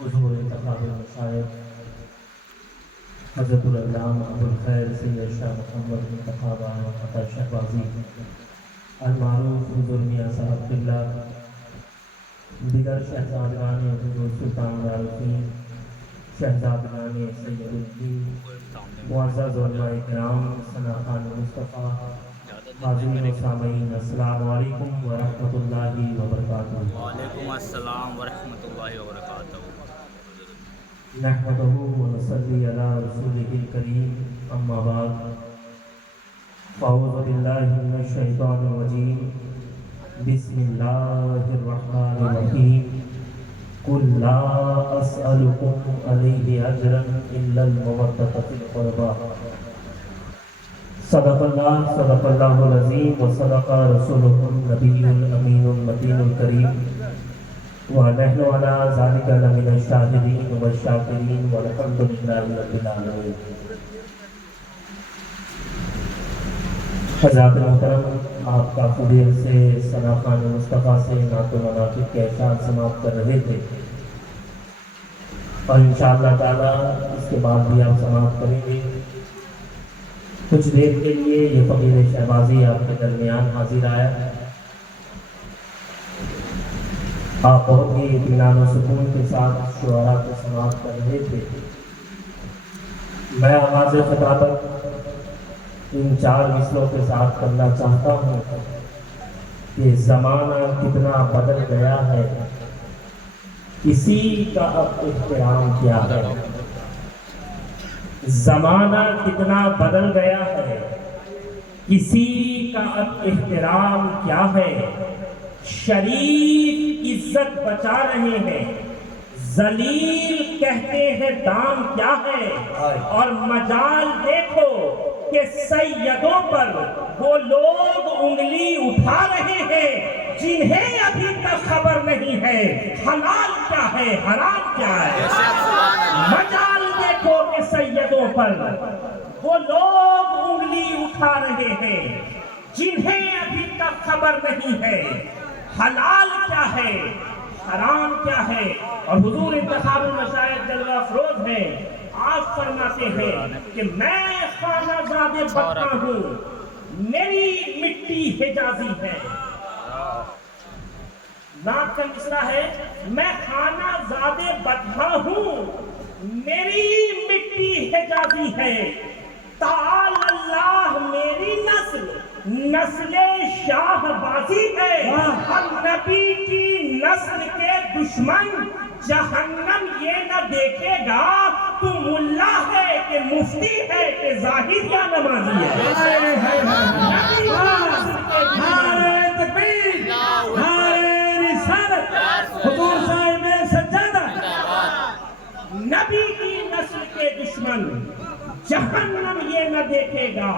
حضور انتخاب المشاہد حضرت العلامہ ابوالخیر سید شاہ محمد انتخاب عطا شہبازی المعروف حضور میاں صاحب قبلہ، دیگر شہزادگان حضور سلطان العارفین، شہزادگان سید الدین، معزز علماء کرام، ثناخان مصطفیٰ، حاضرین و سامعین، السلام علیکم ورحمۃ اللہ وبرکاتہ۔ وعلیکم السلام ورحمۃ اللہ وبرکاتہ۔ نحمدہ ونصلی علی رسولہ الکریم، اما بعد، فاعوذ باللہ من الشیطان الرجیم، بسم اللہ الرحمن الرحیم، قل لا اسألکم علیہ اجرا الا المودۃ فی القربى۔ صدق اللہ العظیم وصدق رسولہ النبی الامین المتین الکریم، ونحن علی ذلک لمن الشاہدین والشاکرین والحمد للہ رب العالمین۔ حضرات محترم، آپ کافی دیر سے ثناخان مصطفیٰ سے نعت و مناقب کے اشعار سماعت کر رہے تھے، اور انشاءاللہ تعالی اس کے بعد بھی آپ سماعت کریں گے۔ کچھ دیر کے لیے یہ فقیر شہبازی آپ کے درمیان حاضر آیا۔ آپ بہت ہی اطمینان و سکون کے ساتھ شعراء کو سماعت کر رہے تھے۔ میں آغاز خطابت ان 4 مصرعوں کے ساتھ کرنا چاہتا ہوں کہ زمانہ کتنا بدل گیا ہے، کسی کا اب احترام کیا ہے۔ زمانہ کتنا بدل گیا ہے، کسی کا اب احترام کیا ہے۔ شریف عزت بچا رہے ہیں، ذلیل کہتے ہیں دام کیا ہے۔ اور مجال دیکھو کہ سیدوں پر وہ لوگ انگلی اٹھا رہے ہیں جنہیں ابھی تک خبر نہیں ہے حلال کیا ہے حرام کیا ہے۔ مجال دیکھو کہ سیدوں پر وہ لوگ انگلی اٹھا رہے ہیں جنہیں ابھی تک خبر نہیں ہے حلال کیا ہے حرام کیا ہے۔ اور حضور انتخاب المشاہد جلوہ افروز ہے، آپ فرماتے ہیں کہ میں خانہ زادِ بطحہ ہوں، میری مٹی حجازی ہے۔ نعت کا مصرع ہے، میں خانہ زادِ بطحہ ہوں، میری مٹی حجازی ہے۔ تعال اللہ میری نسل شاہ بازی ہے۔ ہم نبی کی نسل کے دشمن جہنم یہ نہ دیکھے گا تو ملا ہے کہ مفتی ہے کہ زاہد یا نمازی ہے۔ نارے تکبیر، نعرے رسالت، حضور صاحب سجادہ۔ نبی کی نسل کے دشمن جہنم یہ نہ دیکھے گا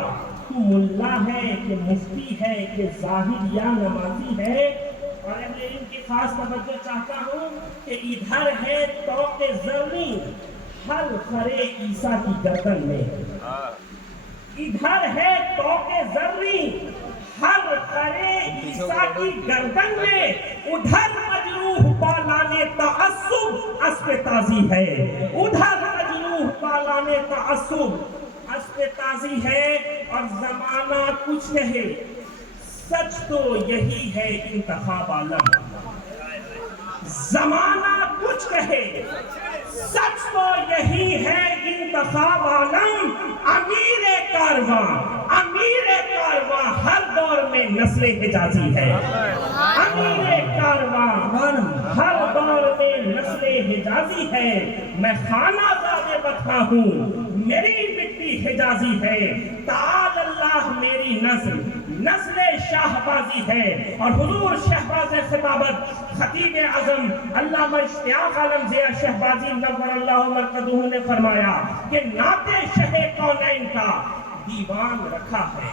تو ملا ہے کہ مفتی ہے کہ زاہد یا نمازی ہے۔ اور اہل علم کی خاص توجہ چاہتا ہوں کہ ادھر ہے طوق زرنی ہر خرے عیسیٰ کی گردن میں، ادھر ہے طوق زرنی ہر خرے عیسیٰ کی گردن میں، ادھر مجروح پالانے تعصب اسب تازی ہے، ادھر مجروح پالانے تعصب اسب تازی ہے۔ اور زمانہ کچھ کہے سچ تو یہی ہے انتخاب عالم، زمانہ کچھ کہے سچ تو یہی ہے انتخاب عالم۔ امیر کارواں ہر دور میں نسل حجازی ہے، امیر کارواں ہر دور میں نسل حجازی ہے۔ میں خانہ زادِ بطحہ ہوں، میری مٹی حجازی ہے۔ تعال اللہ میری نسل شہبازی ہے۔ اور حضور شہباز خطابت خطیب اعظم علامہ اشتیاق عالم ضیاء شہبازی نور اللہ مرقدہ نے فرمایا کہ نعت شہ کونین کا دیوان رکھا ہے۔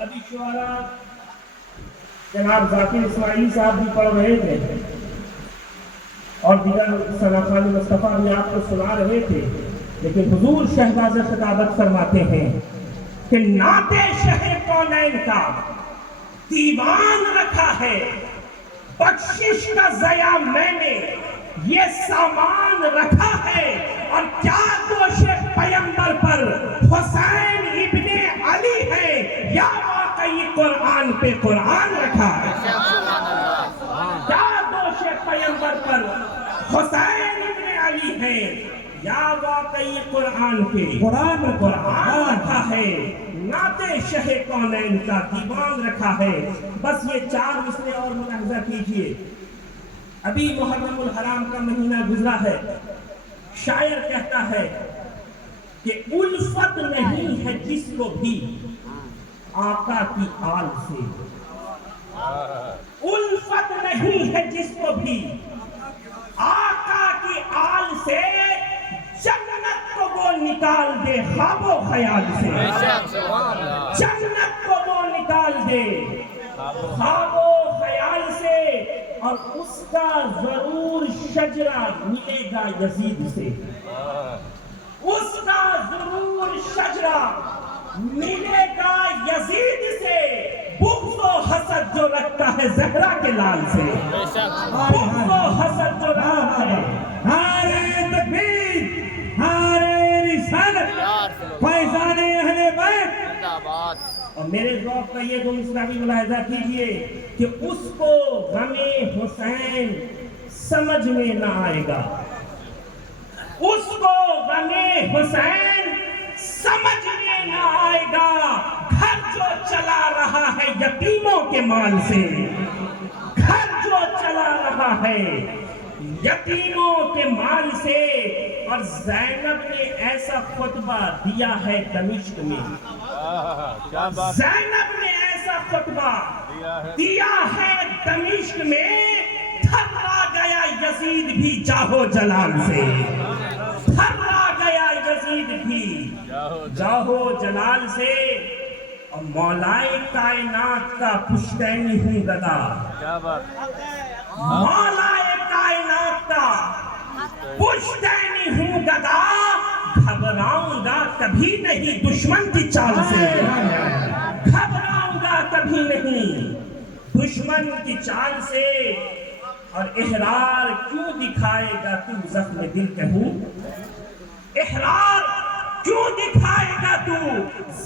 ابھی شعراء جناب ذاکر اسماعیل صاحب بھی پڑھ رہے تھے اور دیگر ثناخان مصطفیٰ بھی آپ کو سنا رہے تھے، لیکن حضور شہباز خطابت فرماتے ہیں کہ نعت شہ کونین کونین کا دیوان رکھا ہے، بخشش کا ضیاء میں نے یہ سامان رکھا ہے، اور کیا دوش پیغمبر پر حسین ابن علی ہے، یا واقعی قرآن پہ قرآن رکھا ہے؟ کیا دوش پیغمبر پر حسین ابن علی ہے، یا واقعی قرآن پہ قرآن رکھا ہے؟ نعت شہ کونین کا دیوان رکھا ہے۔ بس یہ 4 مصرے اور ملاحظہ کیجئے۔ ابھی محرم الحرام کا مہینہ گزرا ہے، شاعر کہتا ہے کہ الفت نہیں ہے جس کو بھی آقا کی آل سے، الفت نہیں ہے جس کو بھی آقا کی آل سے، جنت کو وہ نکال دے خواب و خیال سے، جنت کو وہ نکال دے خواب و خیال سے، اور اس کا ضرور شجرہ ملے گا یزید سے، اس کا ضرور شجرہ ملے گا یزید سے، بغض و حسد جو رکھتا ہے زہرا کے لال سے، بغض و حسد جو رکھتا ہے، نعرہ تکبیر، نعرہ رسالت، فیضان اہل بیت۔ اور میرے ذوق کا یہ 2 مصرع بھی ملاحظہ کیجئے کہ اس کو غم حسین سمجھ میں نہ آئے گا، اس کو غم حسین سمجھ میں نہ آئے گا، گھر جو چلا رہا ہے یتیموں کے مال سے، گھر جو چلا رہا ہے یتیموں کے مال سے۔ اور زینب نے ایسا خطبہ دیا ہے دمشق میں، زینب نے ایسا خطبہ دیا ہے دمشق میں، تھرا گیا یزید بھی جاہو جلال سے، تھرا گیا یزید بھی جاہو جلال سے۔ اور مولائے کائنات کا پشتینی ہوں گدا، مولائے کائنات کا پشتینی ہوں گدا، گھبراؤں گا کبھی نہیں دشمن کی چال سے، گھبراؤں گا کبھی نہیں دشمن کی چال سے۔ اور احرار کیوں دکھائے گا تو زخم دل کہوں، احرار کیوں دکھائے گا تو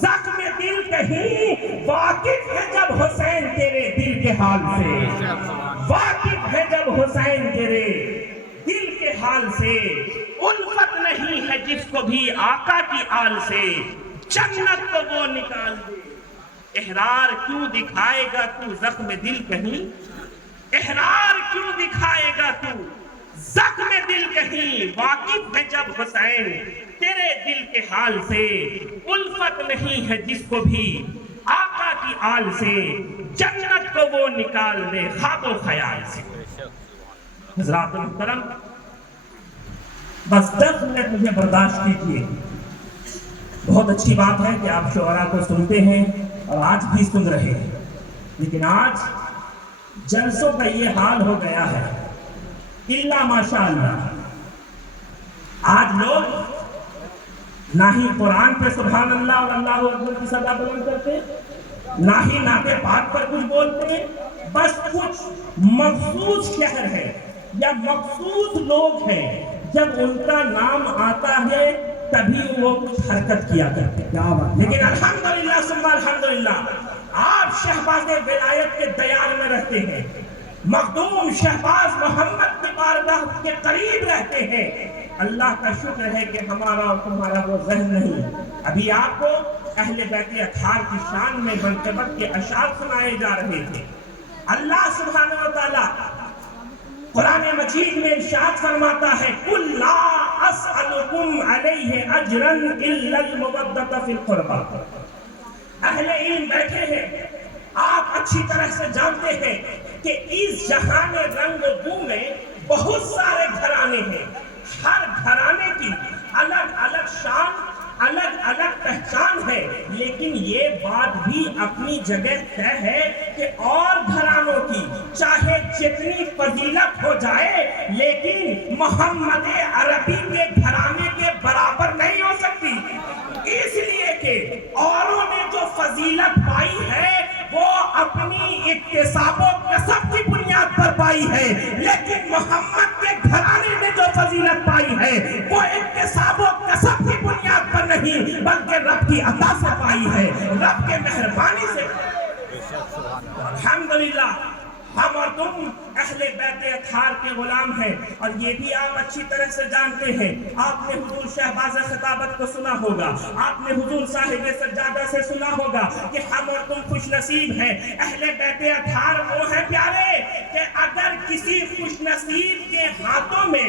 زخم دل کہیں، واقف ہے جب حسین تیرے دل کے حال سے، واقف ہے جب حسین تیرے دل کے حال سے۔ الفت نہیں ہے جس کو بھی آقا کی آل سے، جنت کو وہ نکال دے۔ احرار کیوں دکھائے گا تو زخم دل کہیں، احرار کیوں دکھائے گا تو زخم دل کہیں، واقف ہے جب حسین تیرے دل کے حال سے۔ الفت نہیں ہے جس کو بھی آقا کی آل سے، جنت کو وہ نکال دے خواب و خیال سے۔ حضرات محترم، بس 10 منٹ مجھے برداشت کیجیے۔ بہت اچھی بات ہے کہ آپ شعراء کو سنتے ہیں اور آج بھی سن رہے ہیں، لیکن آج جلسوں کا یہ حال ہو گیا ہے، الا ماشاءاللہ آج لوگ نہ ہی قرآن پہ سبحان اللہ اور اللہ اکبر کی صدا بلند کرتے، نہ ہی نعت پاک پر کچھ بولتے ہیں، بس کچھ مخصوص شہر ہے یا مخصوص لوگ ہیں، جب ان کا نام آتا ہے تبھی وہ کچھ حرکت کیا کرتے ہیں۔ لیکن الحمدللہ ثم الحمدللہ آپ شہباز ولایت کے دیار میں رہتے ہیں، مخدوم شہباز محمد کی بارگاہ کے قریب رہتے ہیں۔ اللہ کا شکر ہے کہ ہمارا اور تمہارا وہ ذہن نہیں۔ ابھی آپ کو اہل بیت اطہار کی شان میں منقبت کے اشعار سنائے جا رہے تھے۔ اللہ سبحانہ و تعالی قرآن مجید میں ارشاد فرماتا ہے قُلْ لَا أَسْأَلُكُمْ عَلَيْهِ أَجْرًا إِلَّا الْمَوَدَّةَ فِي الْقُرْبَى۔ اہل علم بیٹھے ہیں، آپ اچھی طرح سے جانتے ہیں کہ اس جہان رنگ و بو میں بہت سارے گھرانے ہیں، ہر گھرانے کی الگ الگ شان، الگ الگ پہچان ہے، لیکن یہ بات بھی اپنی جگہ طے ہے کہ اور گھرانوں کی چاہے جتنی فضیلت ہو جائے لیکن محمد عربی کے گھرانے کے برابر نہیں ہو سکتی، اس لیے کہ اوروں نے جو فضیلت پائی پائی ہے وہ اپنی اکتساب و کسب کی بنیاد پر پائی ہے، لیکن محمد کے گھرانے نے جو فضیلت پائی ہے وہ اکتساب و کسب کی بنیاد پر نہیں بلکہ رب کی عطا سے پائی ہے، رب کے مہربانی سے۔ الحمدللہ ہم اور تم اہل بیت اطہار کے غلام ہیں، اور یہ بھی آپ اچھی طرح سے جانتے ہیں۔ آپ نے حضور شہباز خطابت کو سنا ہوگا، آپ نے حضور صاحب سجادہ سے سنا ہوگا کہ ہم اور تم خوش نصیب ہیں۔ اہل بیت اطہار وہ ہیں پیارے کہ اگر کسی خوش نصیب کے ہاتھوں میں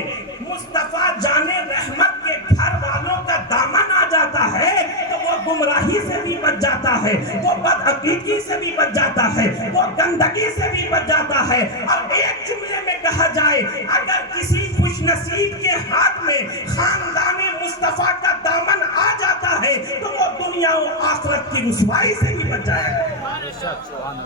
مصطفیٰ جان رحمت کے گھر والوں کا دامن آ جاتا ہے تو وہ گمراہی سے بھی بچ جاتا ہے، وہ بدعقیدگی سے بھی بچ جاتا ہے، وہ گندگی سے بھی بچ جاتا ہے۔ اور ایک جملے میں کہا جائے اگر کسی خوش نصیب کے ہاتھ میں خاندان مصطفیٰ کا دامن آ جاتا ہے تو وہ دنیا و آخرت کی رسوائی سے بھی بچ جائے گا۔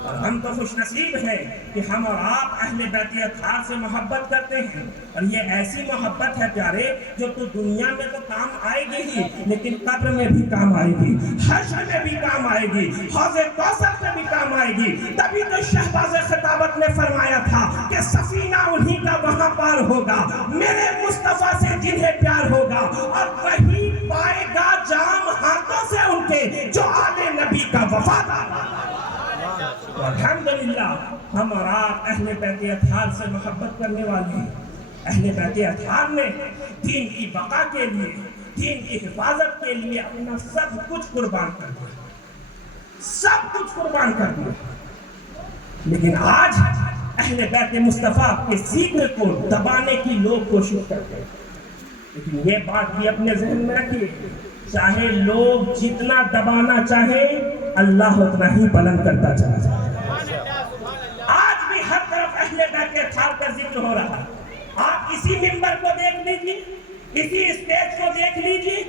اور ہم تو خوش نصیب ہیں کہ ہم اور آپ اہل بیت اطہار سے محبت کرتے ہیں، اور یہ ایسی محبت ہے پیارے جو تو دنیا میں تو کام آئے گی ہی لیکن قبر میں بھی کام آئے گی، حشر میں بھی کام آئے گی، حوض کوثر میں بھی کام آئے گی۔ تبھی تو شہباز خطابت نے فرمایا تھا کہ سفینہ انہی کا وہاں پار ہوگا میرے مصطفیٰ سے جنہیں پیار ہوگا، اور وہی پائے گا جام ہاتھوں سے ان کے جو آل نبی کا وفادار۔ الحمدللہ ہم اور آپ اہل بیت اطہار سے محبت کرنے والے ہیں۔ اہل بیت اطہار نے دین کی بقا کے لیے، دین کی حفاظت کے لیے اپنا سب کچھ قربان کر دیا، سب کچھ قربان کر دیا، لیکن آج اہل بیت مصطفیٰ کے ذکر کو دبانے کی لوگ کوشش کرتے ہیں۔ لیکن یہ بات بھی اپنے ذہن میں رکھیے، چاہے لوگ جتنا دبانا چاہے اللہ اتنا ہی بلند کرتا چلا جائے۔ آج بھی ہر طرف اہل بیت اطہار کا ذکر ہو رہا ہے۔ آپ اسی ممبر کو دیکھ لیجیے، اسی اسٹیج کو دیکھ لیجیے،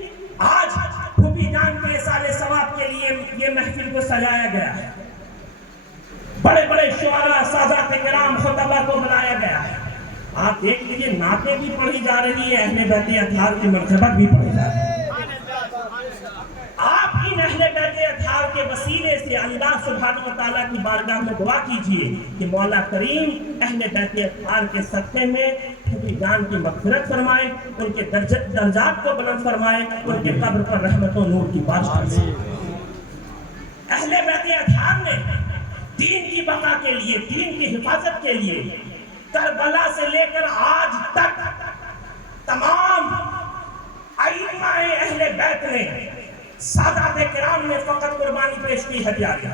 آج پھوپھی جان کے اصالِ ثواب کے لیے یہ محفل کو سجایا گیا ہے، بڑے بڑے شعراء، سادات کرام، خطبہ کو بلایا گیا ہے۔ آپ دیکھ لیجیے نعتیں بھی پڑھی جا رہی ہے، اہل بیت اطہار کی منقبت بھی پڑھی جا رہی ہے۔ آپ ان اہل بیت اطہار کے وسیلے سے اللہ سبحانہ وتعالیٰ کی بارگاہ میں دعا کیجئے کہ مولا کریم اہل بیت اطہار کے صدقے میں پھوپھی جان کی مغفرت فرمائے، ان کے درجات کو بلند فرمائے، ان کے قبر پر رحمت و نور کی بارش برسائے۔ اہل بیت اطہار نے دین کی بقا کے لیے، دین کی حفاظت کے لیے کربلا سے لے کر آج تک تمام ائمہ اہل بیت نے، سادات کرام نے فقط قربانی پیش کی ہے پیارے،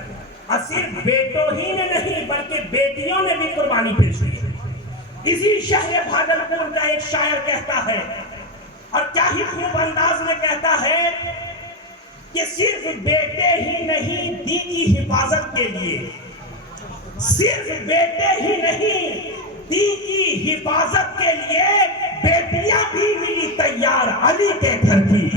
اور صرف بیٹوں ہی نے نہیں بلکہ بیٹیوں نے بھی قربانی پیش کی۔ اسی شہر بھاگلپور کا ایک شاعر کہتا ہے، اور کیا ہی خوب انداز میں کہتا ہے کہ صرف بیٹے ہی نہیں دین کی حفاظت کے لیے، صرف بیٹے ہی نہیں دین کی حفاظت کے لیے بیٹیاں بھی ملی تیار علی کے گھر کی،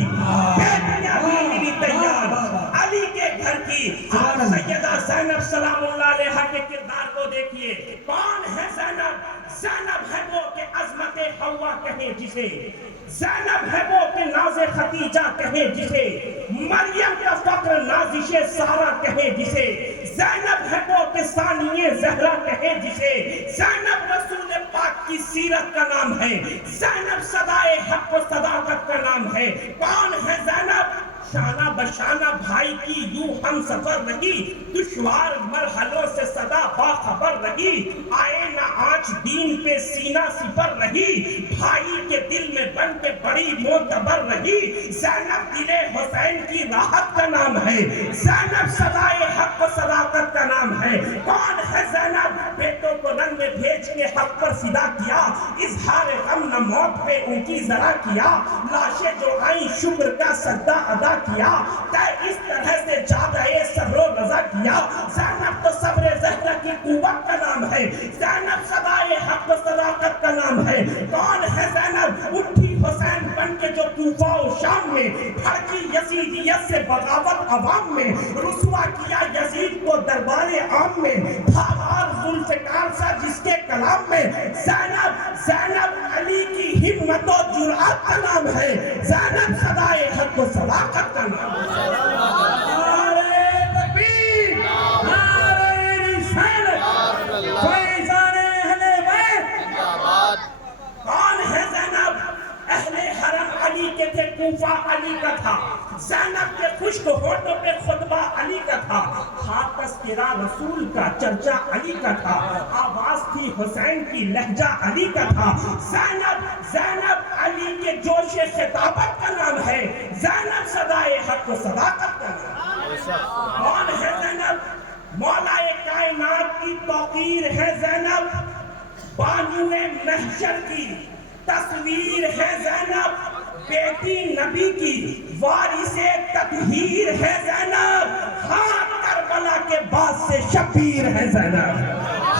بیٹیاں بھی ملی تیار علی کے گھر کی۔ اور سیدہ زینب سلام اللہ علیہا کے کردار کو دیکھیے، کون ہے زینب؟ زینب ہے وہ کہ عظمت حوا کہیں جسے، زینب ہے وہ کہ ناز خدیجہ کہیں جسے، مریم کا فقر نازش سارا کہیں جسے، زینب ہے وہ کہ ثانیہ زہرا کہیں جسے، زینب رسول پاک کی سیرت کا نام ہے، زینب صدائے حق و صداقت کا نام ہے۔ کون ہے زینب؟ شانہ بشانہ بھائی کی یوں ہم سفر رہی، دشوار مرحلوں سے صدا باخبر رہی، آئے نہ آنچ دین پہ سینہ سپر رہی، بھائی کے دل میں بن کے بڑی معتبر رہی، زینب دل حسین کی راحت کا نام ہے، زینب صدائے حق و صداقت کا نام ہے۔ کون ہے زینب؟ بیٹوں کو رنگ میں بھیج کے حق پر فدا کیا، اظہار غم نہ موت پہ ان کی ذرا کیا، لاشیں جو آئیں شکر کا سجدہ ادا کیا، تے اس طرح سے جادۂ صبر و رضا کیا۔ زینب تو صبر زہرہ کی قوت کا نام ہے، زینب صدائے حق و صداقت کا نام ہے۔ کون ہے زینب؟ اٹھی حسین بن کے جو کوفہ و شام میں، بھڑکی یزیدیت سے بغاوت عوام میں، رسوا کیا یزید کو دربار عام میں، بھاوار ذوالفقار سا جس کے کلام میں، زینب علی کی ہمت و جرأت کا نام ہے، زینب صدائے حق و صداقت کا نام ہے۔ نعرہ تکبیر! کوفہ علی کا تھا، زینب کے خشک ہونٹوں پہ خطبہ علی کا تھا، تھا تذکرہ رسول کا، چرچا علی کا تھا، آواز تھی حسین کی، لہجہ علی کا تھا۔ زینب علی کے جوش خطابت کا نام ہے، زینب صدائے حق و صداقت کا نام ہے۔ کون ہے زینب؟ مولا کائنات کی توقیر ہے زینب، بانو محشر کی تصویر ہے زینب، بیٹی نبی کی وارث تطہیر ہے زینب، ہاں کربلا کے بعد سے شبیر ہے زینب،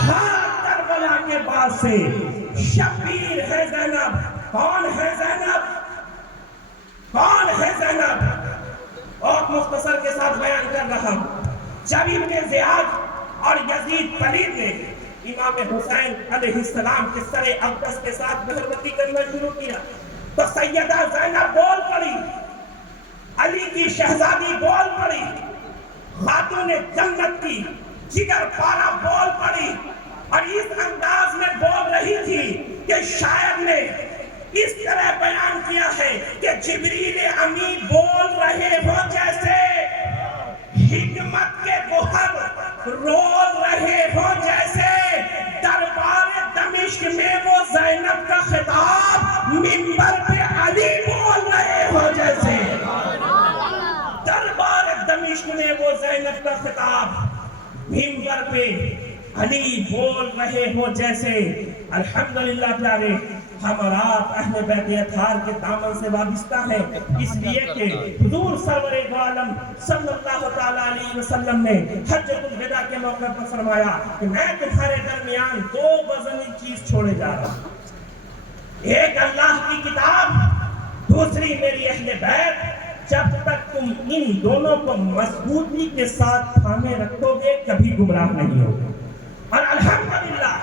ہاں کربلا کے بعد سے شبیر ہے زینب۔ کون ہے زینب؟ کون ہے زینب؟ اور مختصر کے ساتھ بیان کر رہا ہوں۔ جب ابن زیاد اور یزید پلید نے امام حسین علیہ السلام کے سر اقدس کے ساتھ مہربتی کرنا شروع کیا تو سیدہ زینب بول پڑی، علی کی شہزادی بول پڑی، خاتون جنت کی جگر پارا بول پڑی، اور اس انداز میں بول رہی تھی کہ شاعر نے اس طرح بیان کیا ہے کہ جبریل امی بول رہے ہو جیسے، حکمت کے گوہر رول رہے ہو جیسے، دربار دمشق میں وہ زینب کا خطاب منبر پہ علی بول رہے ہو جیسے، دربار دمشق میں وہ زینب کا خطاب منبر پہ علی بول رہے ہو جیسے۔ الحمدللہ پیارے، ہمارات اہل بیت اطہار کے دامن سے وابستہ ہے، اس لیے کہ حضور سرور عالم صلی اللہ تعالیٰ علیہ وسلم نے حجۃ الوداع کے موقع پر فرمایا کہ میں تمہارے درمیان دو وزنی چیز چھوڑے جا رہا ہوں، ایک اللہ کی کتاب، دوسری میری اہل بیت۔ جب تک تم ان دونوں کو مضبوطی کے ساتھ تھامے رکھو گے کبھی گمراہ نہیں ہوگے۔ اور الحمدللہ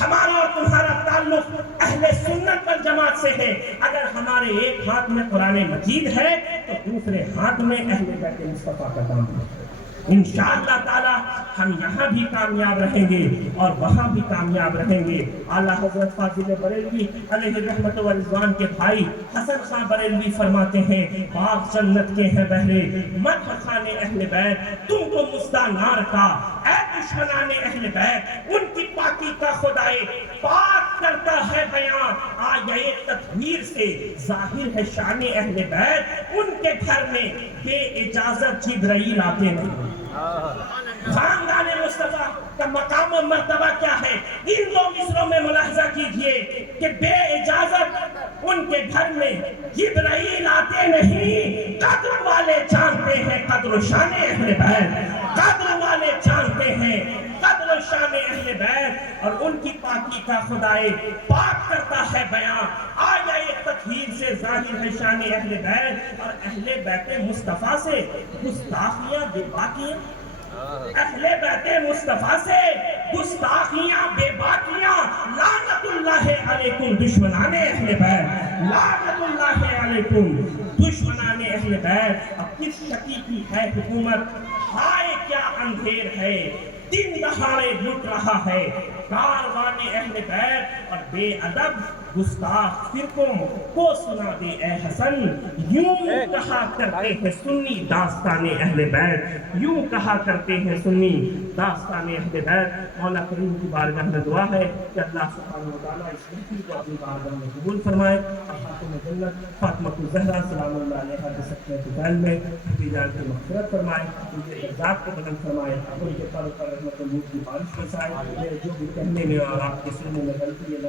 ہمارا اور تمہارا تعلق اہل سنت والجماعت سے ہے۔ اگر ہمارے ایک ہاتھ میں قرآن مجید ہے تو دوسرے ہاتھ میں اہل بیت مصطفیٰ کا دامن ہے۔ انشاءاللہ تعالی ہم یہاں بھی کامیاب رہیں گے اور وہاں بھی کامیاب رہیں گے۔ اعلیٰ حضرت فاضل بریلوی علیہ رحمت و رضوان کے بھائی حسن خان بریلوی فرماتے ہیں، باغ جنت کے ہیں بہرے مدح خانے اہل بیت، تم کو مصداق نار کا اے دشمنان اہل بیت، ان کی پاکی کا خدائے پاک کرتا ہے بیان، آیہ تطہیر سے ظاہر ہے شان اہل بیت، ان کے گھر میں بے اجازت جبرائیل آتے نہیں۔ خاندان مصطفیٰ کا مقام و مرتبہ کیا ہے؟ ان دو مصروں میں ملاحظہ کیجئے کہ بے اجازت ان کے گھر میں جبرائیل آتے نہیں۔ قدر والے جانتے ہیں قدر و شان اہل بیت، قدر والے جانتے ہیں قدر و شان اہل بیت، اور ان کی پاکی کا خدائے پاک کرتا ہے بیان، آیہ تطہیر سے ظاہر ہے شان اہل بیت، اور اہل بیت مصطفیٰ سے گستاخیاں بے باکیاں، اہل بیت مصطفیٰ سے گستاخیاں بے باکیاں، لعنت اللہ علیکم دشمنان اہل بیت، لعنت اللہ علیکم دشمنان اہل بیت۔ اب کس شکی کی ہے حکومت، ہائے کیا اندھیر ہے، دن دہاڑے لٹ رہا ہے کاروان اہل بیت، اور بے ادب گستاخ فرقوں کو سنا دے اے حسن، یوں کہا کرتے ہیں سنی داستان اہل بیت، یوں کہا کرتے ہیں سنی داستان اہل بیت۔ مولا کریم کی بارگاہ میں دعا ہے کہ اللہ سبحانہ وتعالیٰ اس محفل کو اپنی بارگاہ میں قبول فرمائے۔ خاتون جنت فاطمہ الزہرا سلام اللہ علیہا کے سکتے طفیل میں اپنی جان کی مغفرت فرمائے، ان کے درجات کو بلند فرمائے، ان کے پر رحمت و نور کی بارش برسائے۔ جو بھی کہنے میں اور آپ کے سننے میں غلطی ہے